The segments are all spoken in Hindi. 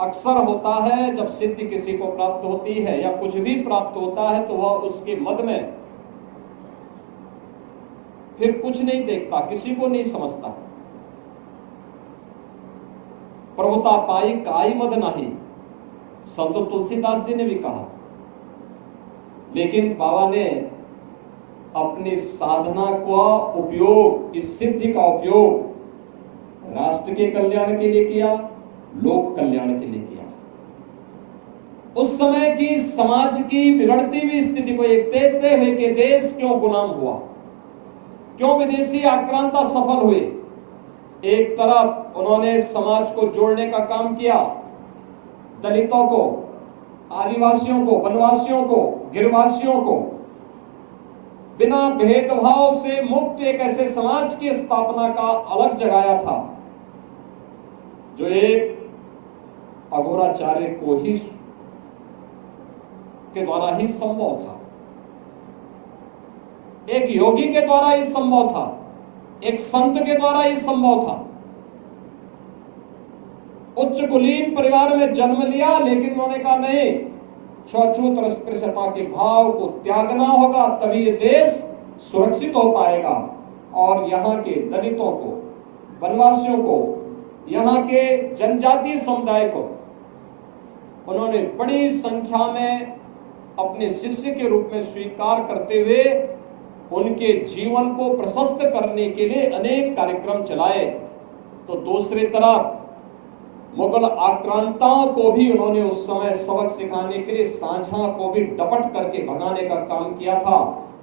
अक्सर होता है जब सिद्धि किसी को प्राप्त होती है या कुछ भी प्राप्त होता है तो वह उसके मद में फिर कुछ नहीं देखता, किसी को नहीं समझता। प्रभुता पाई काई मद नाही, संत तुलसीदास जी ने भी कहा। लेकिन बाबा ने अपनी साधना का उपयोग, इस सिद्धि का उपयोग राष्ट्र के कल्याण के लिए किया, लोक कल्याण के लिए किया। उस समय की समाज की बिगड़ती हुई स्थिति को एक देखते हुए कि देश क्यों गुलाम हुआ, क्यों विदेशी आक्रांता सफल हुए। एक तरफ उन्होंने समाज को जोड़ने का काम किया, दलितों को, आदिवासियों को, वनवासियों को, गिरवासियों को बिना भेदभाव से मुक्त एक ऐसे समाज की स्थापना का अलग जगाया था जो एक अघोराचार्य को ही के द्वारा ही संभव था, एक योगी के द्वारा ही संभव था, एक संत के द्वारा ही संभव था। उच्च कुलीन परिवार में जन्म लिया, लेकिन उन्होंने कहा नहीं, छूत अस्पृश्यता के भाव को त्यागना होगा, तभी ये देश सुरक्षित हो पाएगा। और यहाँ के दलितों को, वनवासियों को, यहाँ के जनजातीय समुदाय को उन्होंने बड़ी संख्या में अपने शिष्य के रूप में स्वीकार करते हुए उनके जीवन को प्रशस्त करने के लिए अनेक कार्यक्रम चलाए। तो दूसरी तरफ मुगल आक्रांताओं को भी उन्होंने उस समय सबक सिखाने के लिए सांझा को भी डपट करके भगाने का काम किया था,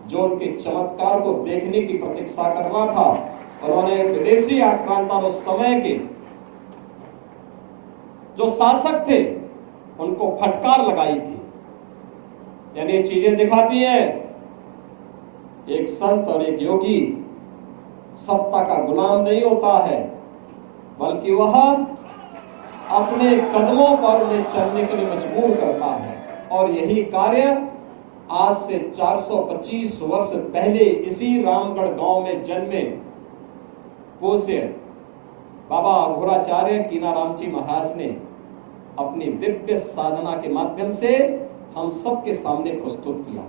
जो उनके चमत्कार को देखने की प्रतीक्षा कर रहा था। उन्होंने विदेशी आक्रांता उस समय के जो शासक थे उनको फटकार लगाई थी। यानी ये चीजें दिखाती हैं एक संत और एक योगी सत्ता का गुलाम नहीं होता है, बल्कि वह अपने कदमों पर उन्हें चलने के लिए मजबूर करता है। और यही कार्य आज से 425 वर्ष पहले इसी रामगढ़ गांव में जन्मे पूज्य बाबा अघोराचार्य कीनाराम जी महाराज ने अपनी दिव्य साधना के माध्यम से हम सबके सामने प्रस्तुत किया।